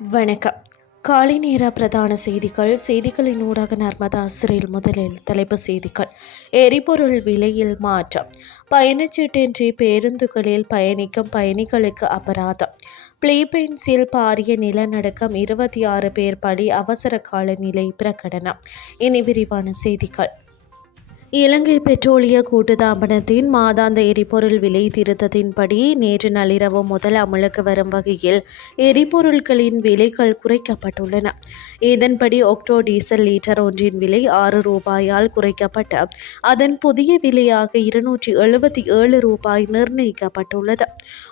வணக்கம். காலை நேர பிரதான செய்திகள். செய்திகளின் ஊடாக நர்மதா ஆசிரியர் முதலில் தலைப்பு செய்திகள். எரிபொருள் விலையில் மாற்றம். பயணச்சீட்டின்றி பேருந்துகளில் பயணிக்கும் பயணிகளுக்கு அபராதம். பிலிப்பைன்ஸில் பாரிய நிலநடுக்கம் இருபத்தி ஆறு பேர் பலி அவசர கால நிலை பிரகடனம். இனி விரிவான செய்திகள். இலங்கை பெட்ரோலிய கூட்டுத்தாபனத்தின் மாதாந்த எரிபொருள் விலை திருத்தத்தின்படி நேற்று நள்ளிரவு முதல் அமலுக்கு வரும் வகையில் எரிபொருட்களின் விலைகள் குறைக்கப்பட்டுள்ளன. இதன்படி ஒக்டோ டீசல் லீட்டர் ஒன்றின் விலை ஆறு ரூபாயால் குறைக்கப்பட்டு அதன் புதிய விலையாக இருநூற்றி எழுபத்தி ஏழு ரூபாய் நிர்ணயிக்கப்பட்டுள்ளது.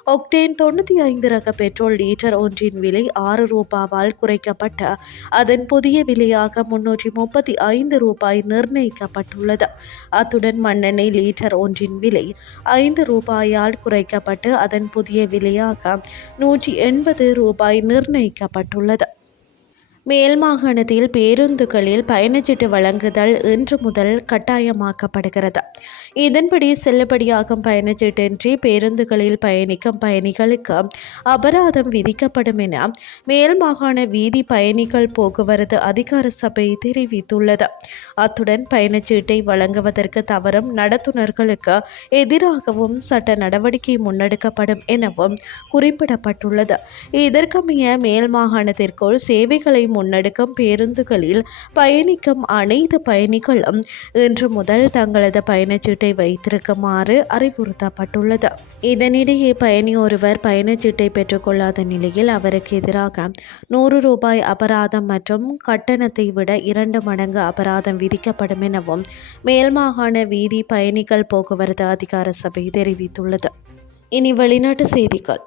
ஒக்டேன் தொண்ணூற்றி ஐந்து ரக பெட்ரோல் லீட்டர் ஒன்றின் விலை ஆறு ரூபாவால் குறைக்கப்பட்டு அதன் புதிய விலையாக முன்னூற்றி முப்பத்தி ஐந்து ரூபாய் நிர்ணயிக்கப்பட்டுள்ளது. அத்துடன் மண்ணெண்ணெய் லீட்டர் ஒன்றின் விலை ஐந்து ரூபாயால் குறைக்கப்பட்டு அதன் புதிய விலையாக நூற்றி எண்பது ரூபாய் நிர்ணயிக்கப்பட்டுள்ளது. மேல் மாகாணத்தில் பேருந்துகளில் பயணச்சீட்டு வழங்குதல் இன்று முதல் கட்டாயமாக்கப்படுகிறது. இதன்படி செல்லுபடியாகும் பயணச்சீட்டின்றி பேருந்துகளில் பயணிக்கும் பயணிகளுக்கு அபராதம் விதிக்கப்படும் என மேல் மாகாண வீதி பயணிகள் போக்குவரத்து அதிகார சபை தெரிவித்துள்ளது. அத்துடன் பயணச்சீட்டை வழங்குவதற்கு தவறும் நடத்துனர்களுக்கு எதிராகவும் சட்ட நடவடிக்கை முன்னெடுக்கப்படும் எனவும் குறிப்பிடப்பட்டுள்ளது. இதற்கமைய மேல் மாகாணத்திற்குள் சேவைகளை முன்னெடுக்கும் பேருந்துகளில் பயணிக்கும் அனைத்து பயணிகளும் இன்று முதல் தங்களது பயணச்சீட்டை வைத்திருக்குமாறு அறிவுறுத்தப்பட்டுள்ளது. இதனிடையே பயணி ஒருவர் பயணச்சீட்டை பெற்றுக்கொள்ளாத நிலையில் அவருக்கு எதிராக நூறு ரூபாய் அபராதம் மற்றும் கட்டணத்தை விட இரண்டு மடங்கு அபராதம் விதிக்கப்படும் எனவும் மேல் மாகாண வீதி பயணிகள் போக்குவரத்து அதிகார சபை தெரிவித்துள்ளது. இனி வெளிநாட்டு செய்திகள்.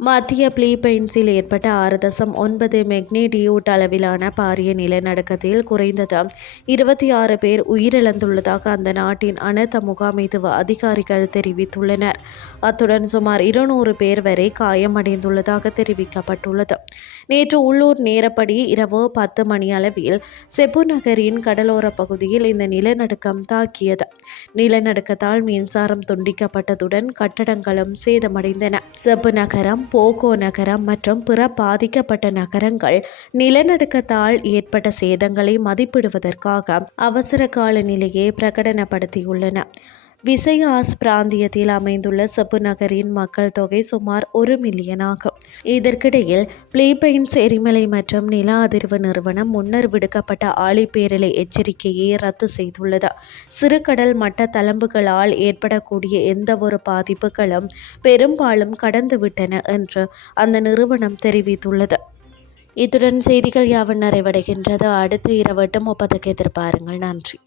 மத்திய பிலிப்பைன்ஸில் ஏற்பட்ட ஆறு தசம் ஒன்பது மெக்னிடியூட் அளவிலான பாரிய நிலநடுக்கத்தில் குறைந்தது இருபத்தி ஆறு பேர் உயிரிழந்துள்ளதாக அந்த நாட்டின் அனர்த்த முகாமைத்துவ அதிகாரிகள் தெரிவித்துள்ளனர். அத்துடன் சுமார் இருநூறு பேர் வரை காயமடைந்துள்ளதாக தெரிவிக்கப்பட்டுள்ளது. நேற்று உள்ளூர் நேரப்படி இரவு பத்து மணி அளவில் செப்பு நகரின் கடலோர பகுதியில் இந்த நிலநடுக்கம் தாக்கியது. நிலநடுக்கத்தால் மின்சாரம் துண்டிக்கப்பட்டதுடன் கட்டடங்களும் சேதமடைந்தன. செப்பு நகரம் போகோ நகரம் மற்றும் பிற பாதிக்கப்பட்ட நகரங்கள் நிலநடுக்கத்தால் ஏற்பட்ட சேதங்களை மதிப்பிடுவதற்காக அவசர கால நிலையை பிரகடனப்படுத்தியுள்ளன. விசயாஸ் பிராந்தியத்தில் அமைந்துள்ள செப்பு நகரின் மக்கள் தொகை சுமார் ஒரு மில்லியன் ஆகும். இதற்கிடையில் பிலிப்பைன்ஸ் எரிமலை மற்றும் நில அதிர்வு நிறுவனம் முன்னர் விடுக்கப்பட்ட ஆழிப்பேரலை எச்சரிக்கையை ரத்து செய்துள்ளது. சிறுகடல் மட்ட தளம்புகளால் ஏற்படக்கூடிய எந்த ஒரு பாதிப்புகளும் பெரும்பாலும் கடந்துவிட்டன என்று அந்த நிறுவனம் தெரிவித்துள்ளது. இத்துடன் செய்திகள் யாவும் நிறைவடைகின்றது. அடுத்து இரவு முப்பதுக்கு எதிர்பாருங்கள். நன்றி.